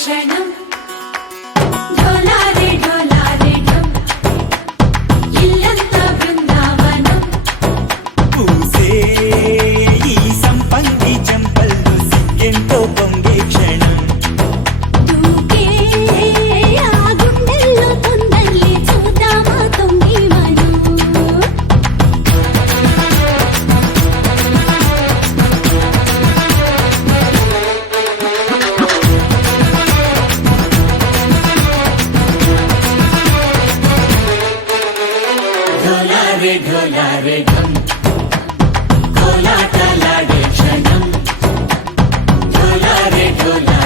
క్షణం ఇల్లంతా బృందావనం పూసే ఈ సంపంగి చెంపల్లో సిగ్గెంతో పొంగే క్షణం దూకే ఆ గుండెల్లో తొందరలే చూద్దామా తొంగి మనం ढोला रे ढम कोलाटलाडे क्षणं ढोला रे ढोला